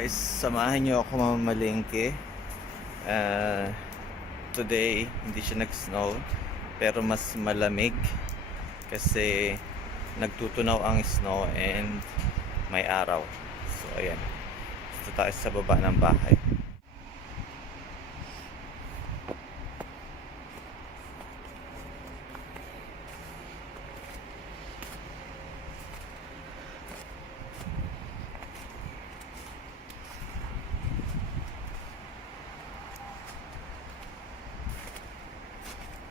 guys, samahan nyo ako mamalengke. Today hindi siya nag-snow pero mas malamig kasi nagtutunaw ang snow and may araw. So ayan, dito tayo sa baba ng bahay.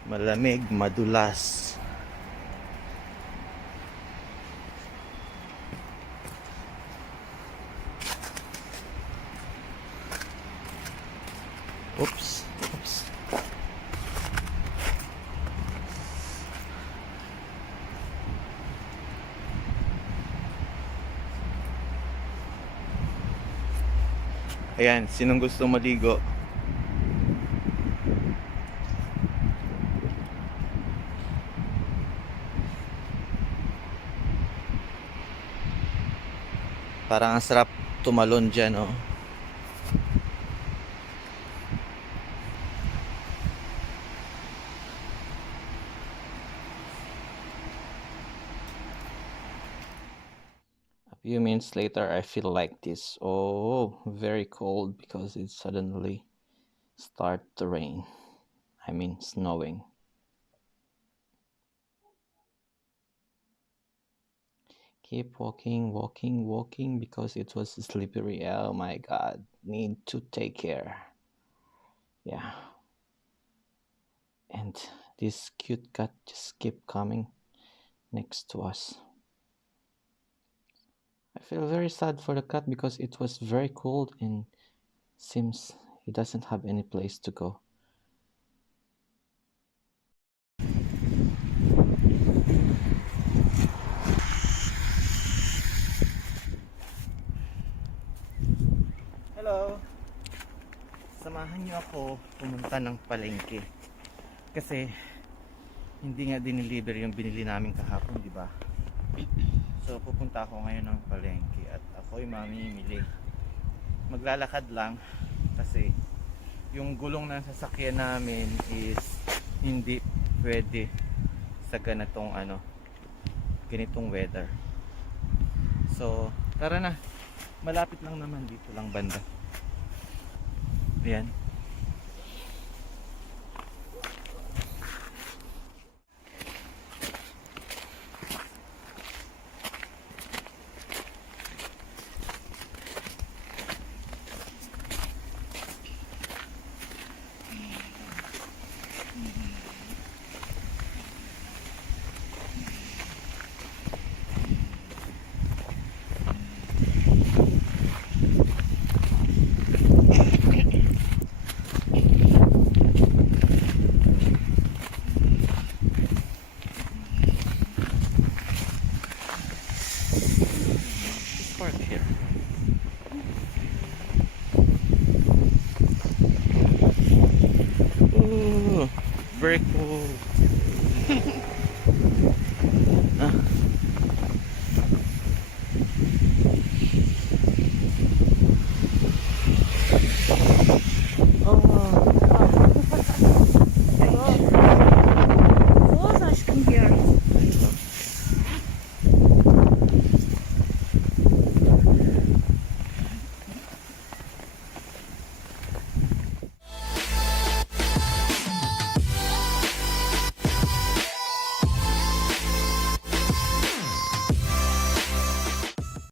Malamig, madulas. Oops. Ayan, sinong gusto maligo? Parang ang sarap tumalon dyan, oh. A few minutes later, I feel like this. Oh, very cold because it suddenly start to rain. I mean, snowing. Keep walking because it was slippery. Oh my god, need to take care. Yeah. And this cute cat just keep coming next to us. I feel very sad for the cat because it was very cold and seems he doesn't have any place to go. Hello! Samahan niyo ako pumunta ng palengke kasi hindi nga diniliver yung binili namin kahapon, di ba? So pupunta ako ngayon ng palengke at ako'y mamimili. Maglalakad lang kasi yung gulong ng sasakyan namin is hindi pwede sa ganitong ganitong weather. So tara na, malapit lang naman, dito lang banda. Ayan. Park here. Ooh, very cool.